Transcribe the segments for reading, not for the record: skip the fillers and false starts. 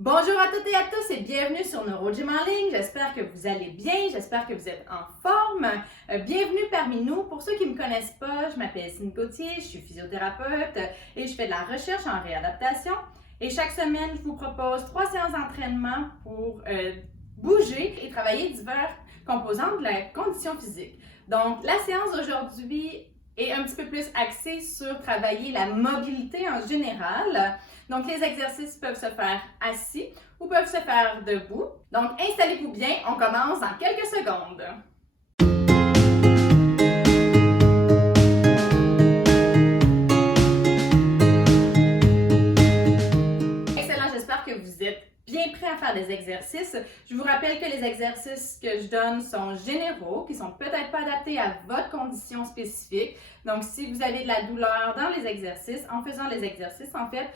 Bonjour à toutes et à tous et bienvenue sur NeuroGym en ligne. J'espère que vous allez bien, j'espère que vous êtes en forme. Bienvenue parmi nous. Pour ceux qui ne me connaissent pas, je m'appelle Cindy Gauthier, je suis physiothérapeute et je fais de la recherche en réadaptation. Et chaque semaine, je vous propose 3 séances d'entraînement pour bouger et travailler divers composants de la condition physique. Donc, la séance d'aujourd'hui est un petit peu plus axée sur travailler la mobilité en général. Donc, les exercices peuvent se faire assis ou peuvent se faire debout. Donc, installez-vous bien, on commence dans quelques secondes. Excellent, j'espère que vous êtes bien prêts à faire des exercices. Je vous rappelle que les exercices que je donne sont généraux, qui sont peut-être pas adaptés à votre condition spécifique. Donc, si vous avez de la douleur dans les exercices, en faisant les exercices, en fait,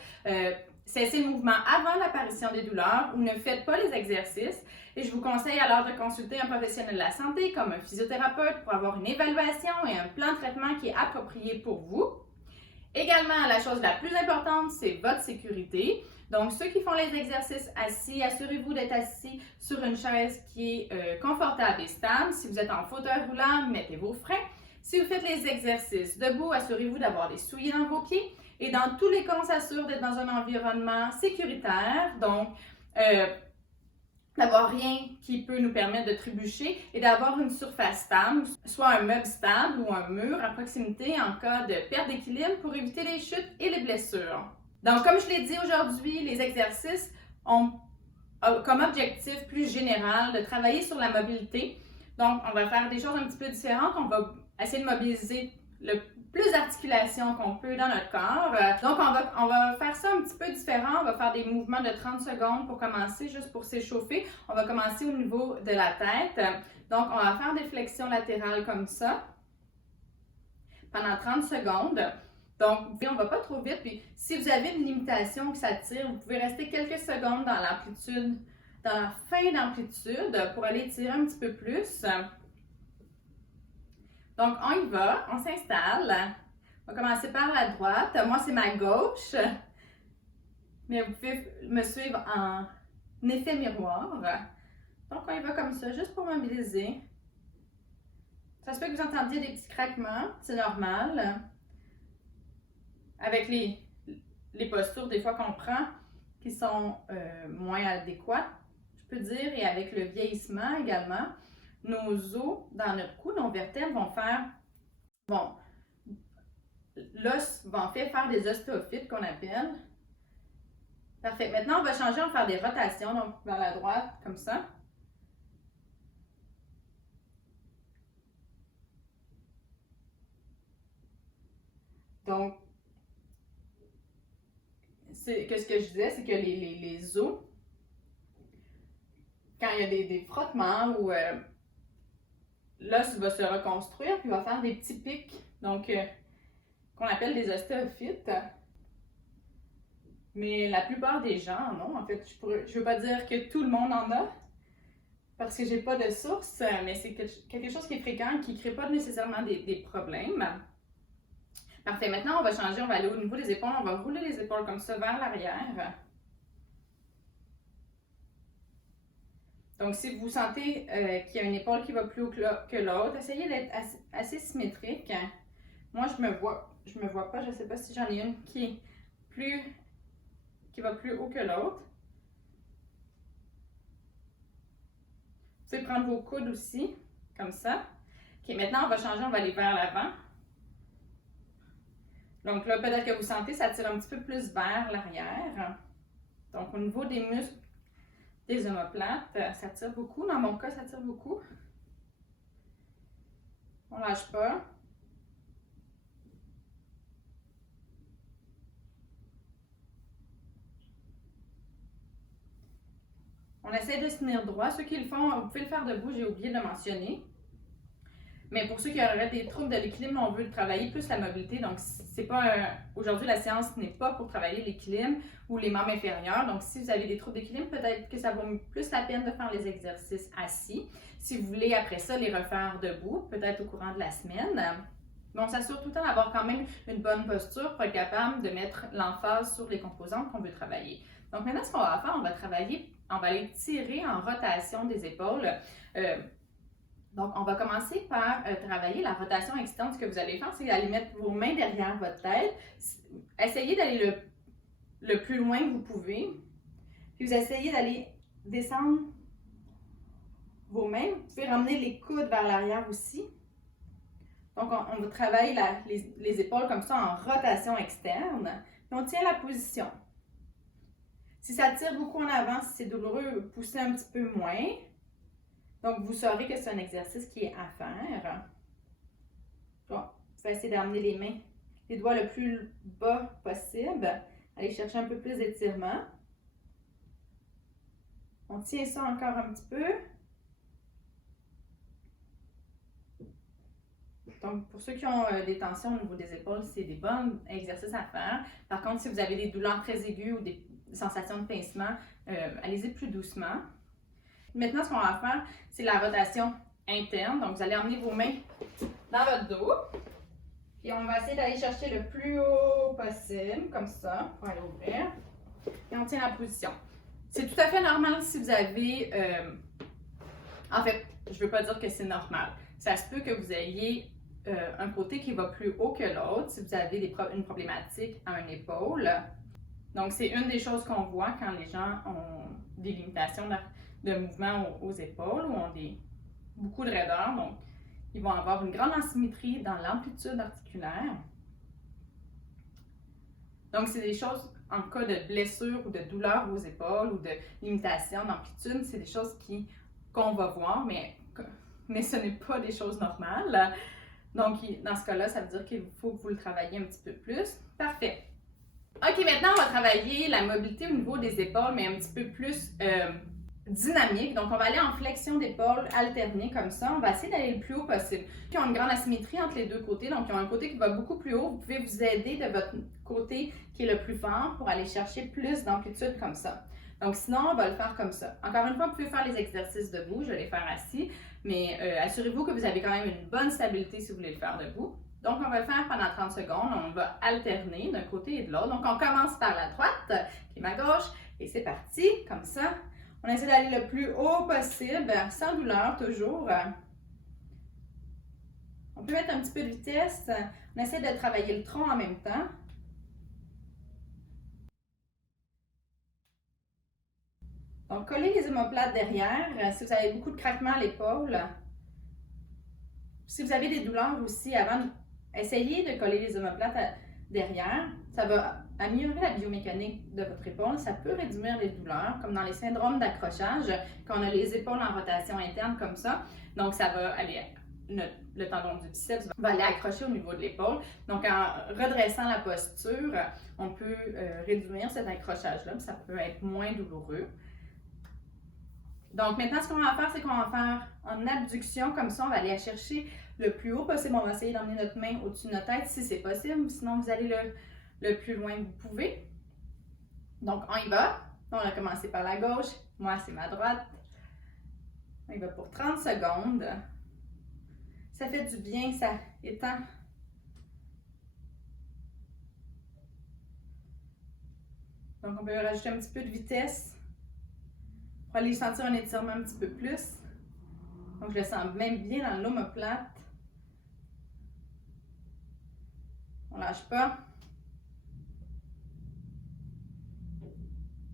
cessez le mouvement avant l'apparition des douleurs ou ne faites pas les exercices. Et je vous conseille alors de consulter un professionnel de la santé comme un physiothérapeute pour avoir une évaluation et un plan de traitement qui est approprié pour vous. Également, la chose la plus importante, c'est votre sécurité. Donc, ceux qui font les exercices assis, assurez-vous d'être assis sur une chaise qui est confortable et stable. Si vous êtes en fauteuil roulant, mettez vos freins. Si vous faites les exercices debout, assurez-vous d'avoir des souliers dans vos pieds. Et dans tous les cas, on s'assure d'être dans un environnement sécuritaire. Donc, d'avoir rien qui peut nous permettre de trébucher et d'avoir une surface stable, soit un meuble stable ou un mur à proximité en cas de perte d'équilibre pour éviter les chutes et les blessures. Donc, comme je l'ai dit aujourd'hui, les exercices ont comme objectif plus général de travailler sur la mobilité. Donc, on va faire des choses un petit peu différentes. On va essayer de mobiliser le plus d'articulations qu'on peut dans notre corps. Donc, on va faire ça un petit peu différent. On va faire des mouvements de 30 secondes pour commencer, juste pour s'échauffer. On va commencer au niveau de la tête. Donc, on va faire des flexions latérales comme ça pendant 30 secondes. Donc, on ne va pas trop vite. Puis, si vous avez une limitation que ça tire, vous pouvez rester quelques secondes dans l'amplitude, dans la fin d'amplitude pour aller tirer un petit peu plus. Donc, on y va, on s'installe. On va commencer par la droite. Moi, c'est ma gauche. Mais vous pouvez me suivre en effet miroir. Donc, on y va comme ça, juste pour mobiliser. Ça se peut que vous entendiez des petits craquements, c'est normal. Avec les postures, des fois qu'on prend, qui sont moins adéquates, je peux dire, et avec le vieillissement également, nos os dans notre cou, nos vertèbres vont faire, l'os va en fait faire des ostéophytes qu'on appelle. Parfait. Maintenant, on va changer, on va faire des rotations, donc vers la droite, comme ça. Donc, ce que je disais, c'est que les os, quand il y a des frottements ou l'os va se reconstruire, puis va faire des petits pics, donc qu'on appelle des ostéophytes. Mais la plupart des gens en ont. En fait, je ne veux pas dire que tout le monde en a, parce que j'ai pas de source, mais c'est quelque chose qui est fréquent, qui ne crée pas nécessairement des problèmes. Parfait. Maintenant, on va changer, on va aller au niveau des épaules. On va rouler les épaules comme ça vers l'arrière. Donc, si vous sentez qu'il y a une épaule qui va plus haut que l'autre, essayez d'être assez symétrique. Moi, je me vois pas. Je ne sais pas si j'en ai une qui va plus haut que l'autre. Vous pouvez prendre vos coudes aussi, comme ça. OK, maintenant, on va changer, on va aller vers l'avant. Donc là, peut-être que vous sentez, ça tire un petit peu plus vers l'arrière. Donc, au niveau des muscles des omoplates, ça tire beaucoup. Dans mon cas, ça tire beaucoup. On ne lâche pas. On essaie de se tenir droit. Ceux qui le font, vous pouvez le faire debout, j'ai oublié de le mentionner. Mais pour ceux qui auraient des troubles de l'équilibre, on veut travailler plus la mobilité. Donc, c'est pas aujourd'hui, la séance n'est pas pour travailler l'équilibre ou les membres inférieurs. Donc, si vous avez des troubles d'équilibre, peut-être que ça vaut plus la peine de faire les exercices assis. Si vous voulez, après ça, les refaire debout, peut-être au courant de la semaine. Mais on s'assure tout le temps d'avoir quand même une bonne posture pour être capable de mettre l'emphase sur les composantes qu'on veut travailler. Donc maintenant, ce qu'on va faire, on va aller tirer en rotation des épaules. Donc, on va commencer par travailler la rotation externe. Ce que vous allez faire, c'est aller mettre vos mains derrière votre tête. Essayez d'aller le plus loin que vous pouvez. Puis vous essayez d'aller descendre vos mains. Vous pouvez ramener les coudes vers l'arrière aussi. Donc, on va travailler les épaules comme ça en rotation externe. Puis on tient la position. Si ça tire beaucoup en avant, si c'est douloureux, poussez un petit peu moins. Donc, vous saurez que c'est un exercice qui est à faire. Bon, vous allez essayer d'amener les doigts le plus bas possible. Allez chercher un peu plus d'étirement. On tient ça encore un petit peu. Donc, pour ceux qui ont des tensions au niveau des épaules, c'est des bons exercices à faire. Par contre, si vous avez des douleurs très aiguës ou des sensations de pincement, allez-y plus doucement. Maintenant, ce qu'on va faire, c'est la rotation interne. Donc, vous allez emmener vos mains dans votre dos. Et on va essayer d'aller chercher le plus haut possible, comme ça, pour aller ouvrir. Et on tient la position. C'est tout à fait normal si vous avez... en fait, je ne veux pas dire que c'est normal. Ça se peut que vous ayez un côté qui va plus haut que l'autre, si vous avez une problématique à une épaule. Donc, c'est une des choses qu'on voit quand les gens ont des limitations de mouvement aux épaules ou ont beaucoup de raideur. Donc, ils vont avoir une grande asymétrie dans l'amplitude articulaire. Donc, c'est des choses, en cas de blessure ou de douleur aux épaules ou de limitation d'amplitude, c'est des choses qu'on va voir, mais ce n'est pas des choses normales. Donc, dans ce cas-là, ça veut dire qu'il faut que vous le travailliez un petit peu plus. Parfait. OK, maintenant, on va travailler la mobilité au niveau des épaules, mais un petit peu plus dynamique. Donc, on va aller en flexion d'épaule alternée comme ça. On va essayer d'aller le plus haut possible. Puis, on a une grande asymétrie entre les deux côtés. Donc, il y a un côté qui va beaucoup plus haut. Vous pouvez vous aider de votre côté qui est le plus fort pour aller chercher plus d'amplitude comme ça. Donc, sinon, on va le faire comme ça. Encore une fois, vous pouvez faire les exercices debout. Je vais les faire assis. Mais assurez-vous que vous avez quand même une bonne stabilité si vous voulez le faire debout. Donc, on va le faire pendant 30 secondes. On va alterner d'un côté et de l'autre. Donc, on commence par la droite, qui est ma gauche. Et c'est parti, comme ça. On essaie d'aller le plus haut possible, sans douleur toujours. On peut mettre un petit peu de vitesse. On essaie de travailler le tronc en même temps. Donc, collez les omoplates derrière. Si vous avez beaucoup de craquements à l'épaule. Si vous avez des douleurs aussi, essayez de coller les omoplates derrière. Ça va améliorer la biomécanique de votre épaule. Ça peut réduire les douleurs, comme dans les syndromes d'accrochage, quand on a les épaules en rotation interne comme ça. Donc, ça va aller, le tendon du biceps va aller accrocher au niveau de l'épaule. Donc, en redressant la posture, on peut réduire cet accrochage-là, ça peut être moins douloureux. Donc, maintenant, ce qu'on va faire, c'est qu'on va faire en abduction, comme ça, on va aller chercher le plus haut possible. On va essayer d'emmener notre main au-dessus de notre tête si c'est possible. Sinon, vous allez le plus loin que vous pouvez. Donc, on y va. On a commencé par la gauche. Moi, c'est ma droite. On y va pour 30 secondes. Ça fait du bien, ça étend. Donc, on peut rajouter un petit peu de vitesse pour aller sentir un étirement un petit peu plus. Donc, je le sens même bien dans l'omoplate. On ne lâche pas.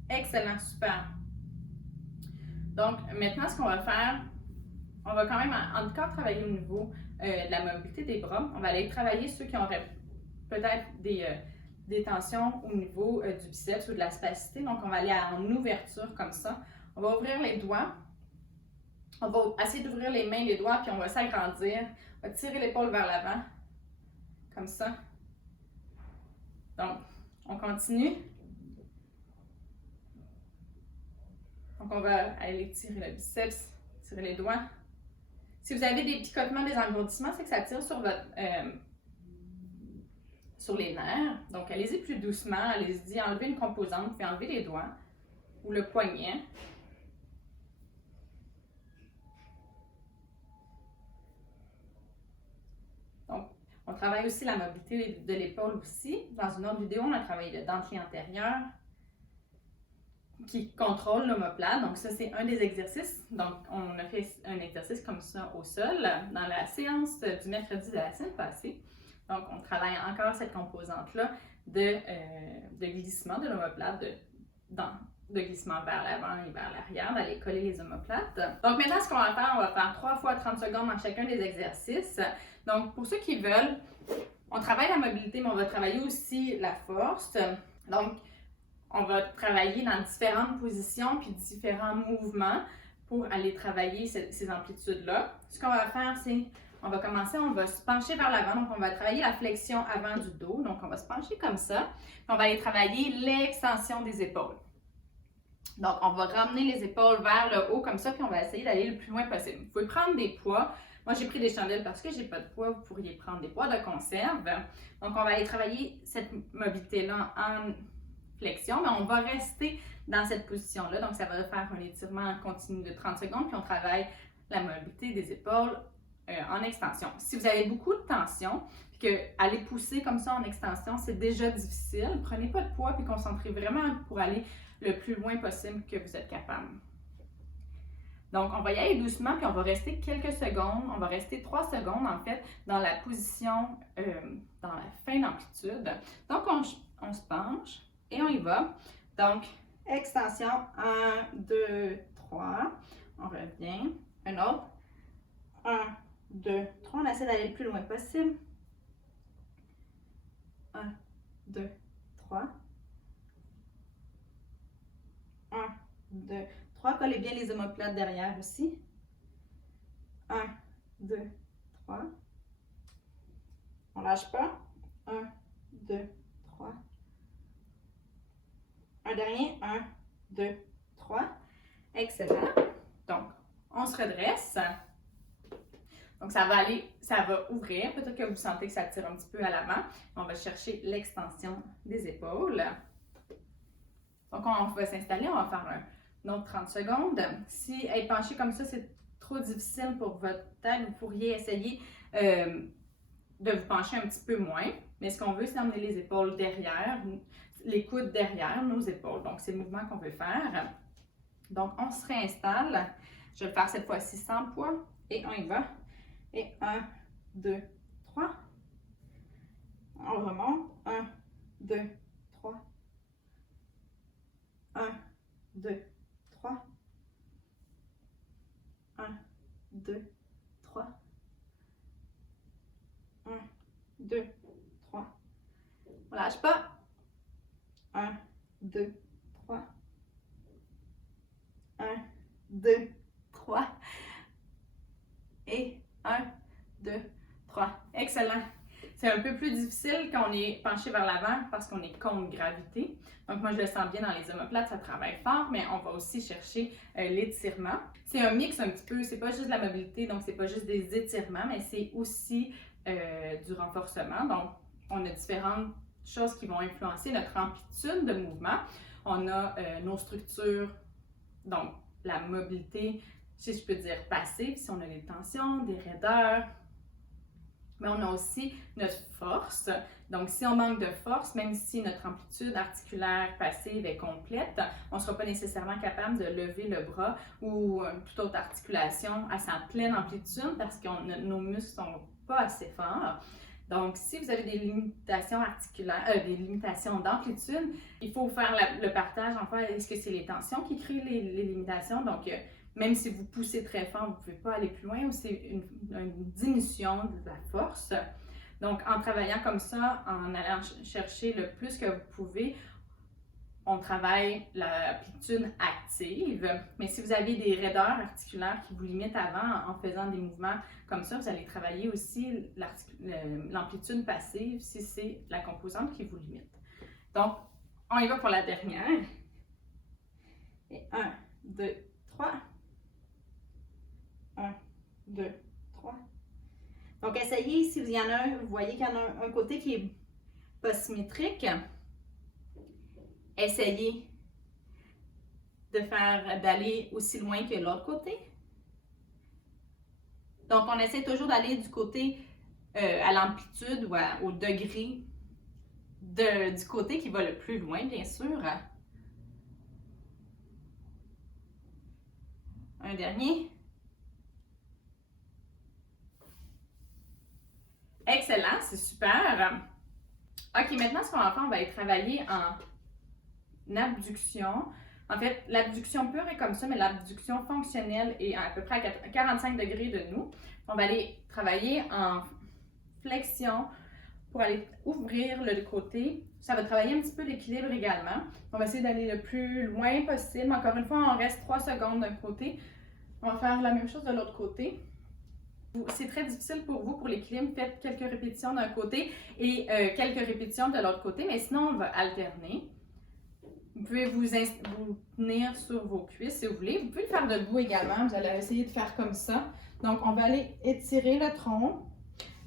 Excellent, super. Donc, maintenant, ce qu'on va faire, on va quand même encore travailler au niveau de la mobilité des bras. On va aller travailler ceux qui auraient peut-être des tensions au niveau du biceps ou de la spacité. Donc, on va aller en ouverture comme ça. On va ouvrir les doigts. On va essayer d'ouvrir les mains, les doigts, puis on va s'agrandir. On va tirer l'épaule vers l'avant, comme ça. Donc, on continue. Donc, on va aller tirer le biceps, tirer les doigts. Si vous avez des picotements, des engourdissements, c'est que ça tire sur sur les nerfs. Donc, allez-y plus doucement. Allez-y, enlevez une composante, puis enlevez les doigts ou le poignet. Donc, on travaille aussi la mobilité de l'épaule aussi. Dans une autre vidéo, on a travaillé le dentier antérieur. qui contrôle l'omoplate. Donc ça, c'est un des exercices. Donc on a fait un exercice comme ça au sol dans la séance du mercredi de la semaine passée. Donc on travaille encore cette composante-là de glissement de l'omoplate, de glissement vers l'avant et vers l'arrière, d'aller coller les omoplates. Donc maintenant, ce qu'on va faire 3 fois 30 secondes dans chacun des exercices. Donc pour ceux qui veulent, on travaille la mobilité, mais on va travailler aussi la force. Donc on va travailler dans différentes positions puis différents mouvements pour aller travailler ces amplitudes-là. Ce qu'on va faire, c'est on va commencer, on va se pencher vers l'avant, donc on va travailler la flexion avant du dos. Donc on va se pencher comme ça, puis on va aller travailler l'extension des épaules. Donc on va ramener les épaules vers le haut comme ça, puis on va essayer d'aller le plus loin possible. Vous pouvez prendre des poids. Moi j'ai pris des chandelles parce que j'ai pas de poids, vous pourriez prendre des poids de conserve. Donc on va aller travailler cette mobilité-là en flexion, mais on va rester dans cette position-là. Donc ça va faire un étirement continu de 30 secondes, puis on travaille la mobilité des épaules en extension. Si vous avez beaucoup de tension, puis que aller pousser comme ça en extension, c'est déjà difficile, prenez pas de poids, puis concentrez vraiment pour aller le plus loin possible que vous êtes capable. Donc, on va y aller doucement, puis on va rester quelques secondes. On va rester 3 secondes, en fait, dans la position, dans la fin d'amplitude. Donc, on se penche et on y va. Donc, extension, 1, 2, 3. On revient. Un autre. 1, 2, 3. On essaie d'aller le plus loin possible. 1, 2, 3. 1, 2, 3. Collez bien les omoplates derrière aussi. 1, 2, 3. On lâche pas. 1, 2, 3. Un dernier. 1, 2, 3. Excellent. Donc, on se redresse. Donc, ça va ouvrir. Peut-être que vous sentez que ça tire un petit peu à l'avant. On va chercher l'extension des épaules. Donc, on va s'installer. On va faire un autre 30 secondes. Si être penché comme ça, c'est trop difficile pour votre tête, vous pourriez essayer de vous pencher un petit peu moins. Mais ce qu'on veut, c'est emmener les épaules derrière, les coudes derrière nos épaules. Donc, c'est le mouvement qu'on veut faire. Donc, on se réinstalle. Je vais le faire cette fois-ci sans poids. Et on y va. Et 1, 2, 3. On remonte. 1, 2, 3. 1, 2, 3. 1, 2, 3. 1, 2, 3. On lâche pas. 1, 2, 3. 1, 2, 3. Et 1, 2, 3. Excellent. C'est un peu plus difficile quand on est penché vers l'avant parce qu'on est contre gravité. Donc moi, je le sens bien dans les omoplates, ça travaille fort, mais on va aussi chercher l'étirement. C'est un mix un petit peu, c'est pas juste de la mobilité, donc c'est pas juste des étirements, mais c'est aussi du renforcement. Donc, on a différentes choses qui vont influencer notre amplitude de mouvement. On a nos structures, donc la mobilité, si je peux dire passive, si on a des tensions, des raideurs. Mais on a aussi notre force. Donc, si on manque de force, même si notre amplitude articulaire passive est complète, on ne sera pas nécessairement capable de lever le bras ou toute autre articulation à sa pleine amplitude parce que nos muscles ne sont pas assez forts. Donc, si vous avez des limitations articulaires, des limitations d'amplitude, il faut faire le partage. En fait, est-ce que c'est les tensions qui créent les limitations? Donc, même si vous poussez très fort, vous ne pouvez pas aller plus loin ou c'est une diminution de la force. Donc, en travaillant comme ça, en allant chercher le plus que vous pouvez, on travaille l'amplitude active. Mais si vous avez des raideurs articulaires qui vous limitent avant en faisant des mouvements comme ça, vous allez travailler aussi l'amplitude passive si c'est la composante qui vous limite. Donc, on y va pour la dernière. Et 1, 2, 3. 1, 2, 3. Donc, essayez, si il y en a un, vous voyez qu'il y en a un côté qui est pas symétrique, essayez d'aller aussi loin que l'autre côté. Donc, on essaie toujours d'aller du côté à l'amplitude ou au degré du côté qui va le plus loin, bien sûr. Un dernier. Excellent, c'est super. OK, maintenant, ce qu'on va faire, on va aller travailler en abduction. En fait, l'abduction pure est comme ça, mais l'abduction fonctionnelle est à peu près à 45 degrés de nous. On va aller travailler en flexion pour aller ouvrir le côté. Ça va travailler un petit peu l'équilibre également. On va essayer d'aller le plus loin possible. Encore une fois, on reste 3 secondes d'un côté. On va faire la même chose de l'autre côté. C'est très difficile pour vous, pour l'équilibre, faites quelques répétitions d'un côté et quelques répétitions de l'autre côté, mais sinon on va alterner. Vous pouvez vous tenir sur vos cuisses si vous voulez. Vous pouvez le faire debout également, vous allez essayer de faire comme ça. Donc on va aller étirer le tronc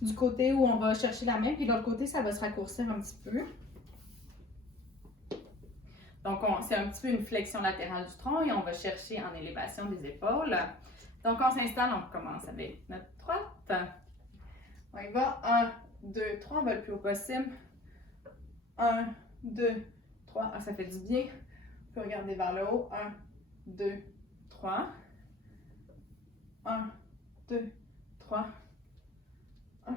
du côté où on va chercher la main, puis de l'autre côté ça va se raccourcir un petit peu. Donc c'est un petit peu une flexion latérale du tronc et on va chercher en élévation des épaules. Donc, on s'installe, on commence avec notre droite. On y va. 1, 2, 3. On va le plus haut possible. 1, 2, 3. Ah, ça fait du bien. On peut regarder vers le haut. 1, 2, 3. 1, 2, 3. 1,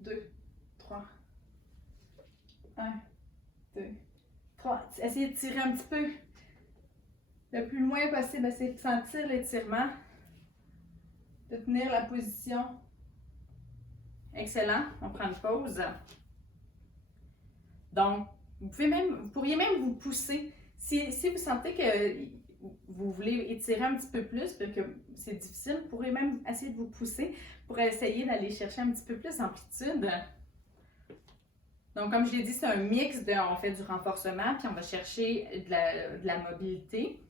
2, 3. 1, 2, 3. Essayez de tirer un petit peu. Le plus loin possible, essayez de sentir l'étirement. De tenir la position. Excellent. On prend une pause. Donc, vous pourriez même vous pousser. Si vous sentez que vous voulez étirer un petit peu plus, et que c'est difficile, vous pourrez même essayer de vous pousser pour essayer d'aller chercher un petit peu plus d'amplitude. Donc, comme je l'ai dit, c'est un mix on fait du renforcement, puis on va chercher de la mobilité.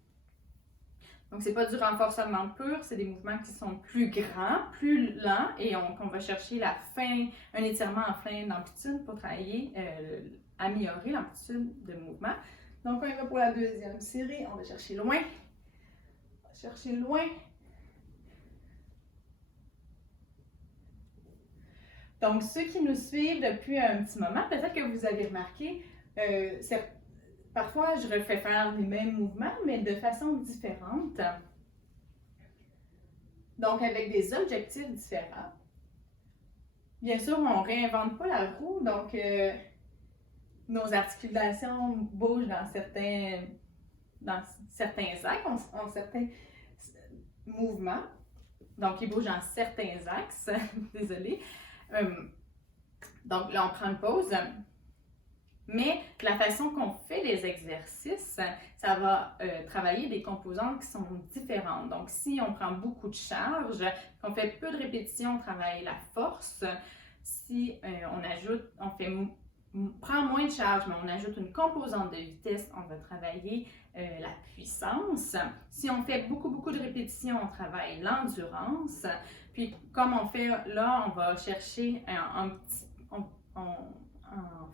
Donc, c'est pas du renforcement pur, c'est des mouvements qui sont plus grands, plus lents, et on va chercher un étirement en fin d'amplitude pour travailler, améliorer l'amplitude de mouvement. Donc, on y va pour la deuxième série, on va chercher loin. On va chercher loin. Donc, ceux qui nous suivent depuis un petit moment, peut-être que vous avez remarqué, parfois, je refais faire les mêmes mouvements, mais de façon différente. Donc, avec des objectifs différents. Bien sûr, on ne réinvente pas la roue, donc nos articulations bougent dans certains axes, ont certains mouvements. Donc, ils bougent dans certains axes. Désolée. Donc, là, on prend une pause. Mais la façon qu'on fait les exercices, ça va travailler des composantes qui sont différentes. Donc, si on prend beaucoup de charge, qu'on fait peu de répétitions, on travaille la force. Si on prend moins de charge, mais on ajoute une composante de vitesse, on va travailler la puissance. Si on fait beaucoup de répétitions, on travaille l'endurance. Puis, comme on fait là, on va chercher en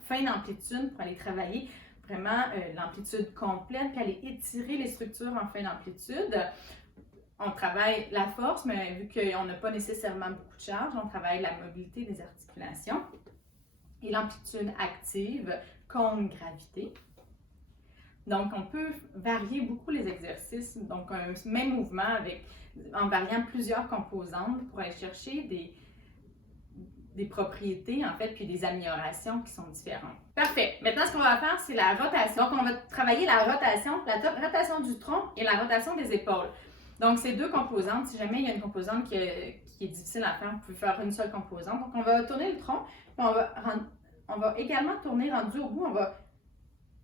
fin d'amplitude pour aller travailler vraiment l'amplitude complète, puis aller étirer les structures en fin d'amplitude. On travaille la force, mais vu qu'on n'a pas nécessairement beaucoup de charge, on travaille la mobilité des articulations et l'amplitude active contre gravité. Donc, on peut varier beaucoup les exercices, donc un même mouvement en variant plusieurs composantes pour aller chercher des propriétés, en fait, puis des améliorations qui sont différentes. Parfait. Maintenant, ce qu'on va faire, c'est la rotation. Donc, on va travailler la rotation du tronc et la rotation des épaules. Donc, ces deux composantes, si jamais il y a une composante qui est difficile à faire, vous pouvez faire une seule composante. Donc, on va tourner le tronc, puis on va également tourner rendu au bout. On va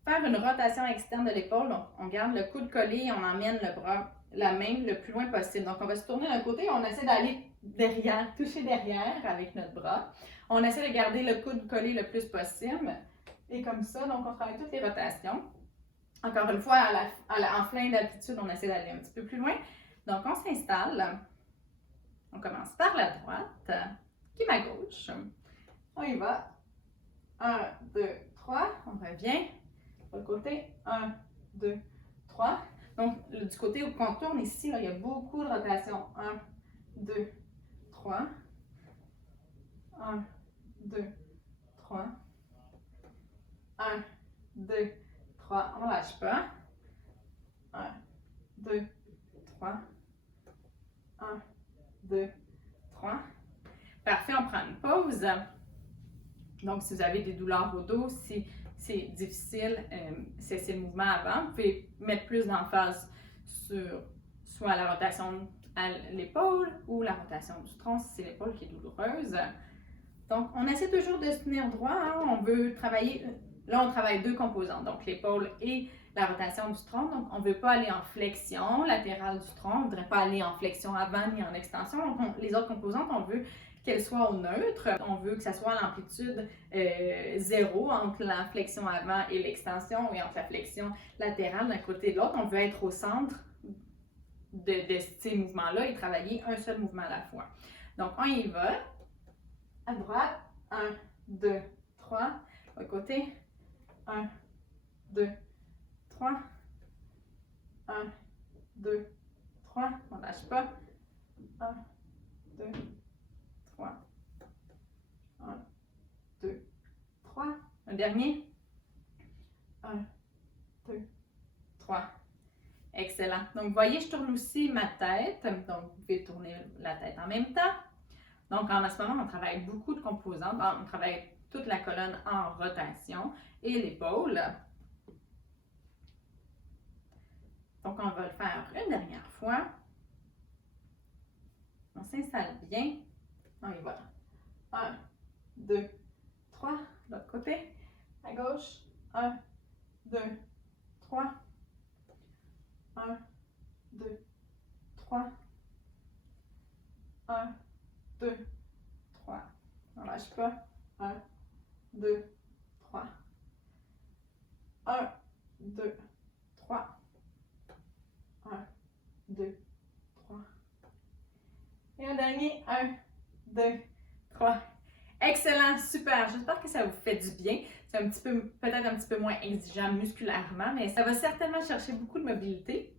faire une rotation externe de l'épaule. Donc, on garde le coude collé et on emmène la main le plus loin possible. Donc, on va se tourner d'un côté et on essaie d'aller derrière, toucher derrière avec notre bras. On essaie de garder le coude collé le plus possible. Et comme ça, donc on travaille toutes les rotations. Encore une fois, en fin d'altitude, on essaie d'aller un petit peu plus loin. Donc, on s'installe. On commence par la droite, qui est ma gauche. On y va. 1, 2, 3. On revient. De l'autre côté. 1, 2, 3. Donc, du côté où on tourne ici, là, il y a beaucoup de rotations. 1, 2, 3. 1, 2, 3. 1, 2, 3. On ne lâche pas. 1, 2, 3. 2, 3. Parfait, on prend une pause. Donc, si vous avez des douleurs au dos, si c'est difficile, cessez le mouvement avant. Vous pouvez mettre plus d'emphase sur soit la rotation à l'épaule ou la rotation du tronc si c'est l'épaule qui est douloureuse. Donc, on essaie toujours de se tenir droit. Hein? On veut travailler, là, on travaille deux composantes, donc l'épaule et la rotation du tronc. Donc, on ne veut pas aller en flexion latérale du tronc. On ne voudrait pas aller en flexion avant ni en extension. Donc, les autres composantes, on veut qu'elles soient au neutre. On veut que ça soit à l'amplitude 0 entre la flexion avant et l'extension et entre la flexion latérale d'un côté et de l'autre. On veut être au centre de ces mouvements-là et travailler un seul mouvement à la fois. Donc, on y va. À droite, 1, 2, 3. De l'autre côté, 1, 2, 3. 1, 2, 3. On ne lâche pas. 1, 2, 3. 1, 2, 3. Un dernier. 1, 2, 3. Excellent. Donc, vous voyez, je tourne aussi ma tête. Donc, vous pouvez tourner la tête en même temps. Donc, en ce moment, on travaille beaucoup de composantes. On travaille toute la colonne en rotation et l'épaule. Donc, on va le faire une dernière fois. On s'installe bien. On y va. 1, 2, 3. De l'autre côté. À gauche. 1, 2, 3. 1, 2, 3. 1, 2, 3. On ne lâche pas. 1, 2, 3. 1, 2, 3. 1, 2, 3. Et un dernier. 1, 2, 3. Excellent, super. J'espère que ça vous fait du bien. C'est un petit peu, peut-être un petit peu moins exigeant musculairement, mais ça va certainement chercher beaucoup de mobilité.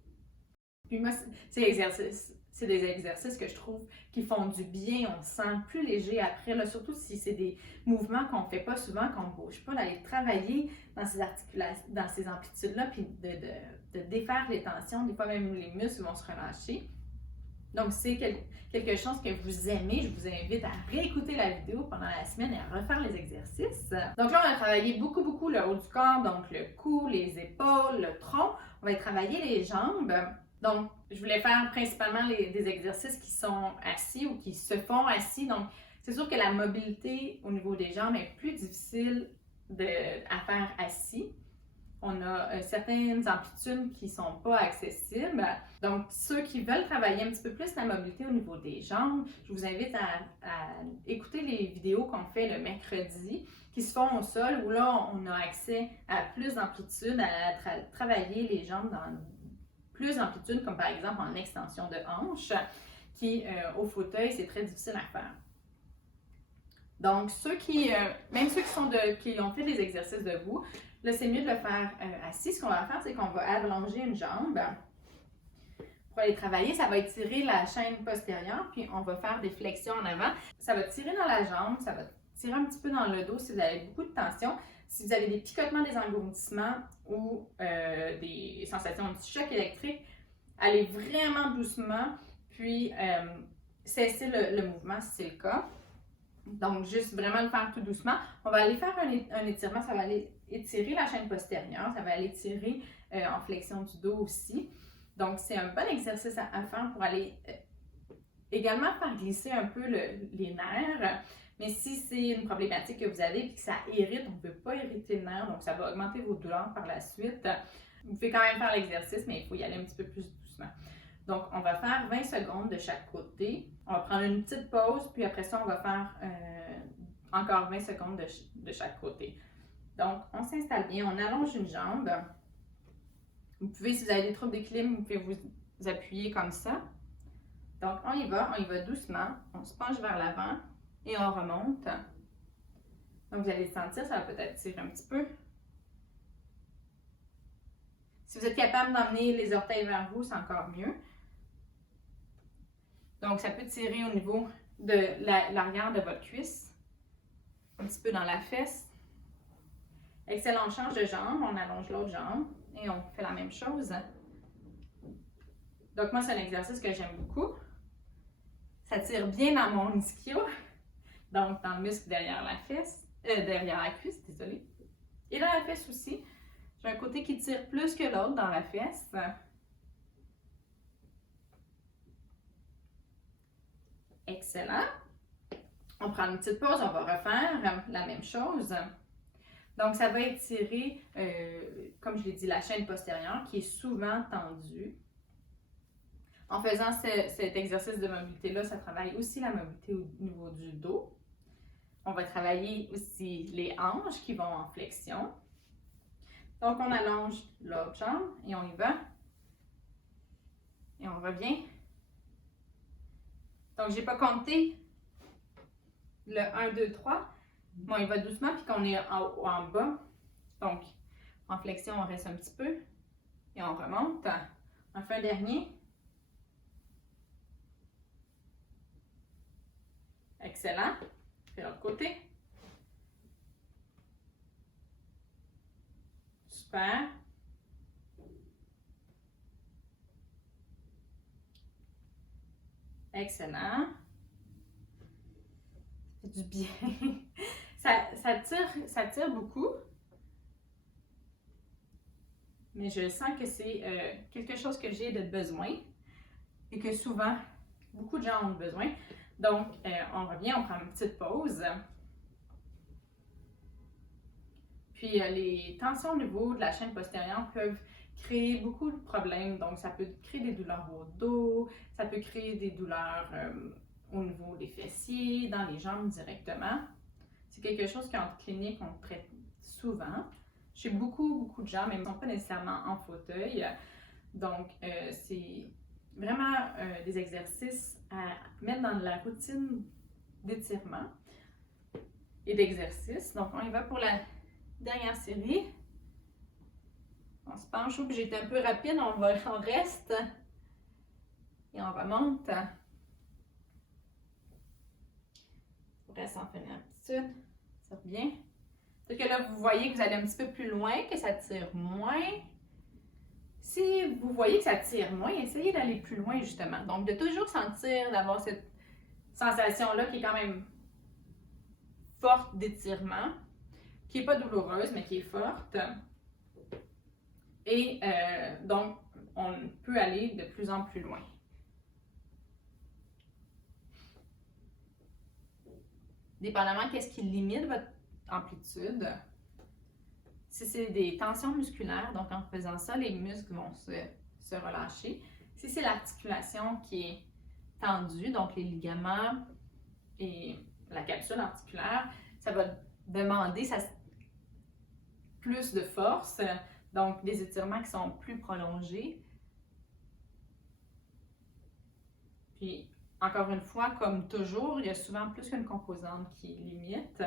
Puis moi, c'est des exercices que je trouve qui font du bien. On se sent plus léger après, là, surtout si c'est des mouvements qu'on ne fait pas souvent, qu'on ne bouge pas, d'aller travailler dans ces articulations, dans ces amplitudes-là, puis de défaire les tensions. Des fois, même les muscles vont se relâcher. Donc, c'est quelque chose que vous aimez. Je vous invite à réécouter la vidéo pendant la semaine et à refaire les exercices. Donc là, on a travaillé beaucoup le haut du corps, donc le cou, les épaules, le tronc. On va travailler les jambes. Donc, je voulais faire principalement des exercices qui sont assis ou qui se font assis. Donc, c'est sûr que la mobilité au niveau des jambes est plus difficile à faire assis. On a certaines amplitudes qui ne sont pas accessibles. Donc, ceux qui veulent travailler un petit peu plus la mobilité au niveau des jambes, je vous invite à écouter les vidéos qu'on fait le mercredi qui se font au sol où là, on a accès à plus d'amplitude, à travailler les jambes dans plus d'amplitude, comme par exemple en extension de hanche, qui au fauteuil, c'est très difficile à faire. Donc, même ceux qui ont fait les exercices debout, là, c'est mieux de le faire assis. Ce qu'on va faire, c'est qu'on va allonger une jambe. Pour aller travailler, ça va étirer la chaîne postérieure, puis on va faire des flexions en avant. Ça va tirer dans la jambe, ça va tirer un petit peu dans le dos si vous avez beaucoup de tension. Si vous avez des picotements, des engourdissements ou des sensations de choc électrique, allez vraiment doucement, puis cessez le mouvement si c'est le cas. Donc, juste vraiment le faire tout doucement. On va aller faire un étirement, ça va aller étirer la chaîne postérieure, ça va aller tirer en flexion du dos aussi. Donc, c'est un bon exercice à faire pour aller également faire glisser un peu les nerfs. Mais si c'est une problématique que vous avez et que ça irrite, on ne peut pas irriter le nerf, donc ça va augmenter vos douleurs par la suite. Vous pouvez quand même faire l'exercice, mais il faut y aller un petit peu plus doucement. Donc, on va faire 20 secondes de chaque côté. On va prendre une petite pause, puis après ça, on va faire encore 20 secondes de chaque côté. Donc, on s'installe bien, on allonge une jambe. Vous pouvez, si vous avez des troubles d'équilibre, vous pouvez vous appuyer comme ça. Donc, on y va doucement. On se penche vers l'avant et on remonte. Donc, vous allez sentir, ça va peut-être tirer un petit peu. Si vous êtes capable d'emmener les orteils vers vous, c'est encore mieux. Donc, ça peut tirer au niveau de l'arrière de votre cuisse, un petit peu dans la fesse. Excellent, on change de jambe, on allonge l'autre jambe et on fait la même chose. Donc, moi, c'est un exercice que j'aime beaucoup. Ça tire bien dans mon ischio, donc dans le muscle derrière la fesse, derrière la cuisse, désolé. Et dans la fesse aussi. J'ai un côté qui tire plus que l'autre dans la fesse. Excellent. On prend une petite pause, on va refaire la même chose. Donc, ça va étirer, comme je l'ai dit, la chaîne postérieure qui est souvent tendue. En faisant cet exercice de mobilité-là, ça travaille aussi la mobilité au niveau du dos. On va travailler aussi les hanches qui vont en flexion. Donc, on allonge l'autre jambe et on y va. Et on revient. Donc, je n'ai pas compté le 1, 2, 3. Bon, il va doucement, puis qu'on est en bas. Donc, en flexion, on reste un petit peu. Et on remonte. On fait un dernier. Excellent. De l'autre côté. Super. Excellent. Ça fait du bien. ça tire beaucoup. Mais je sens que c'est quelque chose que j'ai de besoin et que souvent, beaucoup de gens ont besoin. Donc, on revient, on prend une petite pause. Puis, les tensions au niveau de la chaîne postérieure peuvent créer beaucoup de problèmes. Donc, ça peut créer des douleurs au dos, ça peut créer des douleurs au niveau des fessiers, dans les jambes directement. C'est quelque chose qu'en clinique, on traite souvent. Chez beaucoup de gens, même qui ne sont pas nécessairement en fauteuil. Donc, c'est vraiment des exercices à mettre dans la routine d'étirement et d'exercice. Donc, on y va pour la dernière série. On se penche, puis j'ai été un peu rapide, on reste et on remonte. On reste en fin d'habitude, ça revient. Peut-être que là, vous voyez que vous allez un petit peu plus loin, que ça tire moins. Si vous voyez que ça tire moins, essayez d'aller plus loin justement. Donc, de toujours sentir, d'avoir cette sensation-là qui est quand même forte d'étirement, qui n'est pas douloureuse, mais qui est forte. Et donc, on peut aller de plus en plus loin. Dépendamment qu'est-ce qui limite votre amplitude. Si c'est des tensions musculaires, donc en faisant ça, les muscles vont se relâcher. Si c'est l'articulation qui est tendue, donc les ligaments et la capsule articulaire, ça va demander plus de force, donc des étirements qui sont plus prolongés. Puis, encore une fois, comme toujours, il y a souvent plus qu'une composante qui limite.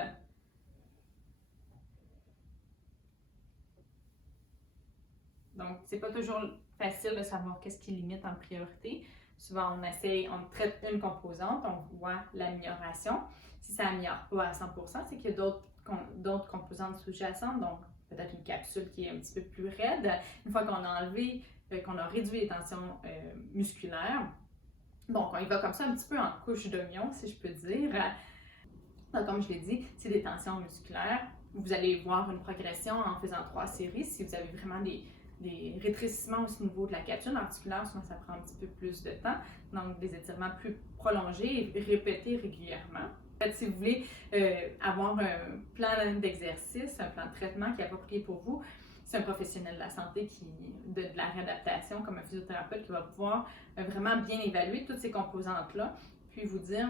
Donc, c'est pas toujours facile de savoir qu'est-ce qui limite en priorité. Souvent, on traite une composante, on voit l'amélioration. Si ça n'améliore pas à 100%, c'est qu'il y a d'autres composantes sous-jacentes, donc peut-être une capsule qui est un petit peu plus raide. Une fois qu'on a enlevé, qu'on a réduit les tensions musculaires, donc on y va comme ça un petit peu en couche d'oignon, si je peux dire. Donc, comme je l'ai dit, c'est des tensions musculaires. Vous allez voir une progression en faisant 3 séries. Si vous avez vraiment des rétrécissements au niveau de la capsule articulaire, souvent ça prend un petit peu plus de temps. Donc, des étirements plus prolongés et répétés régulièrement. En fait, si vous voulez avoir un plan d'exercice, un plan de traitement qui est approprié pour vous, c'est un professionnel de la santé de la réadaptation, comme un physiothérapeute, qui va pouvoir vraiment bien évaluer toutes ces composantes-là, puis vous dire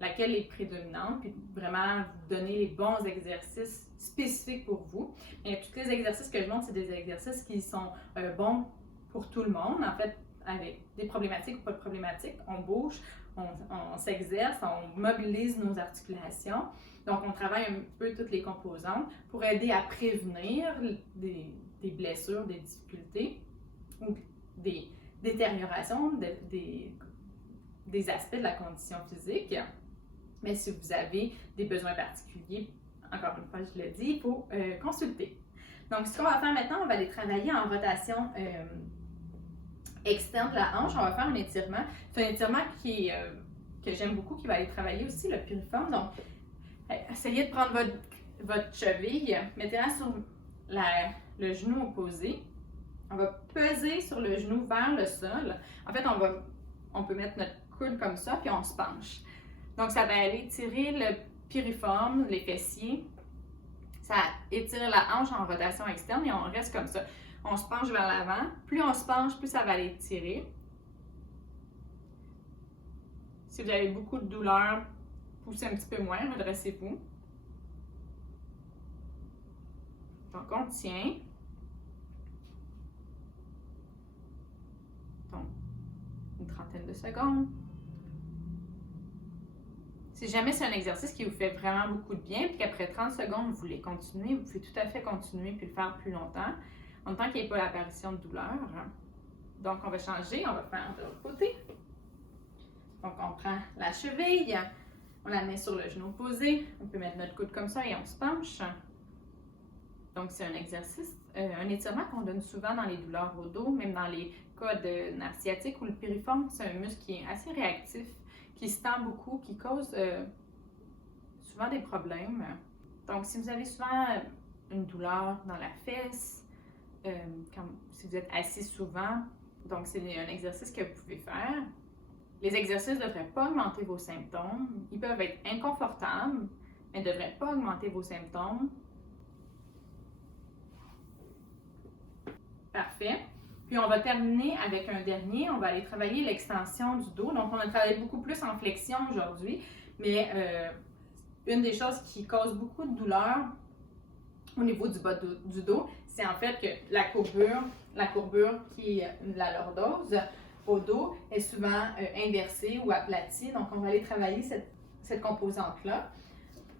laquelle est prédominante, puis vraiment vous donner les bons exercices spécifiques pour vous. Et tous les exercices que je montre, c'est des exercices qui sont bons pour tout le monde, en fait, avec des problématiques ou pas de problématiques. On bouge, on s'exerce, on mobilise nos articulations. Donc, on travaille un peu toutes les composantes pour aider à prévenir des blessures, des difficultés ou des détériorations des aspects de la condition physique. Mais si vous avez des besoins particuliers, encore une fois, je le dis, il faut consulter. Donc, ce qu'on va faire maintenant, on va aller travailler en rotation externe de la hanche. On va faire un étirement. C'est un étirement qui est que j'aime beaucoup qui va aller travailler aussi le piriforme. Donc, essayez de prendre votre cheville, mettez-la sur le genou opposé. On va peser sur le genou vers le sol. En fait, on peut mettre notre coude comme ça, puis on se penche. Donc, ça va aller tirer le piriforme, les fessiers. Ça étire la hanche en rotation externe et on reste comme ça. On se penche vers l'avant. Plus on se penche, plus ça va aller tirer. Si vous avez beaucoup de douleur, poussez un petit peu moins, redressez-vous. Donc, on tient. Donc, une trentaine de secondes. Si jamais c'est un exercice qui vous fait vraiment beaucoup de bien, puis qu'après 30 secondes, vous voulez continuer, vous pouvez tout à fait continuer puis le faire plus longtemps, en tant qu'il n'y ait pas l'apparition de douleur. Donc, on va changer, on va faire de l'autre côté. Donc, on prend la cheville, on la met sur le genou opposé, on peut mettre notre coude comme ça et on se penche. Donc, c'est un exercice, un étirement qu'on donne souvent dans les douleurs au dos, même dans les cas de nerf sciatique où le piriforme, c'est un muscle qui est assez réactif, qui se tend beaucoup, qui cause souvent des problèmes. Donc, si vous avez souvent une douleur dans la fesse, si vous êtes assis souvent, donc c'est un exercice que vous pouvez faire. Les exercices ne devraient pas augmenter vos symptômes. Ils peuvent être inconfortables, mais ne devraient pas augmenter vos symptômes. Parfait. Puis on va terminer avec un dernier. On va aller travailler l'extension du dos. Donc, on a travaillé beaucoup plus en flexion aujourd'hui, mais une des choses qui cause beaucoup de douleur au niveau du bas du dos, c'est en fait que la courbure qui est la lordose au dos est souvent inversée ou aplatie. Donc, on va aller travailler cette composante-là.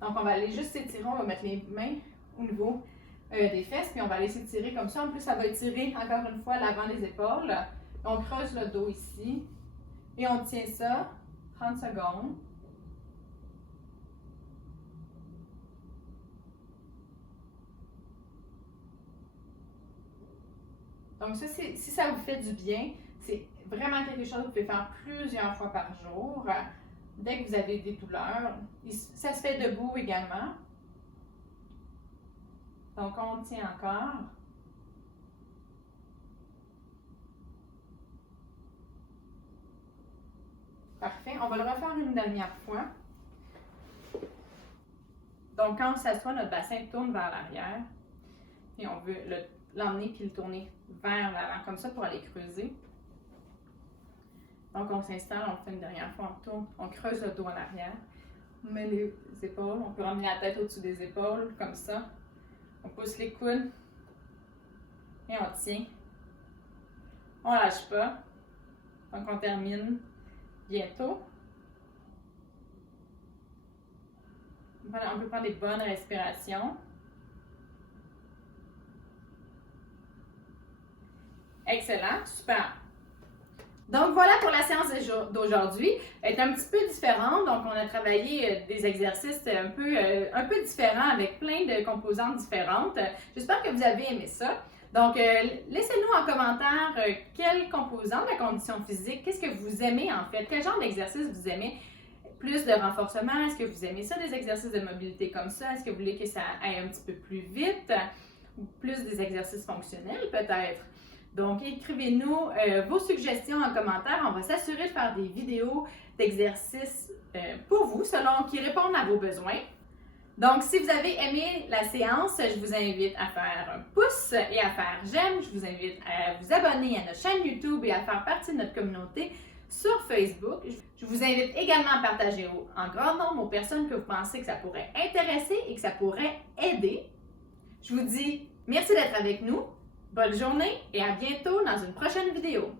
Donc, on va aller juste s'étirer. On va mettre les mains au niveau des fesses, puis on va aller s'étirer comme ça. En plus, ça va étirer encore une fois l'avant des épaules. On creuse le dos ici et on tient ça 30 secondes. Donc ça, si ça vous fait du bien, c'est vraiment quelque chose que vous pouvez faire plusieurs fois par jour. Dès que vous avez des douleurs, ça se fait debout également. Donc, on tient encore. Parfait. On va le refaire une dernière fois. Donc, quand on s'assoit, notre bassin tourne vers l'arrière. Et on veut l'emmener puis le tourner vers l'avant, comme ça, pour aller creuser. Donc, on s'installe, on le fait une dernière fois, on tourne, on creuse le dos en arrière. On met les épaules, on peut ramener la tête au-dessus des épaules, comme ça. On pousse les coudes et on tient. On lâche pas. Donc, on termine bientôt. On peut prendre des bonnes respirations. Excellent, super. Donc voilà pour la séance d'aujourd'hui. Elle est un petit peu différente, donc on a travaillé des exercices un peu différents avec plein de composantes différentes. J'espère que vous avez aimé ça. Donc laissez-nous en commentaire quelles composantes de la condition physique, qu'est-ce que vous aimez en fait, quel genre d'exercice vous aimez. Plus de renforcement, est-ce que vous aimez ça, des exercices de mobilité comme ça? Est-ce que vous voulez que ça aille un petit peu plus vite? Ou plus des exercices fonctionnels peut-être? Donc, écrivez-nous vos suggestions en commentaire. On va s'assurer de faire des vidéos d'exercices pour vous, qui répondent à vos besoins. Donc, si vous avez aimé la séance, je vous invite à faire un pouce et à faire j'aime. Je vous invite à vous abonner à notre chaîne YouTube et à faire partie de notre communauté sur Facebook. Je vous invite également à partager en grand nombre aux personnes que vous pensez que ça pourrait intéresser et que ça pourrait aider. Je vous dis merci d'être avec nous. Bonne journée et à bientôt dans une prochaine vidéo.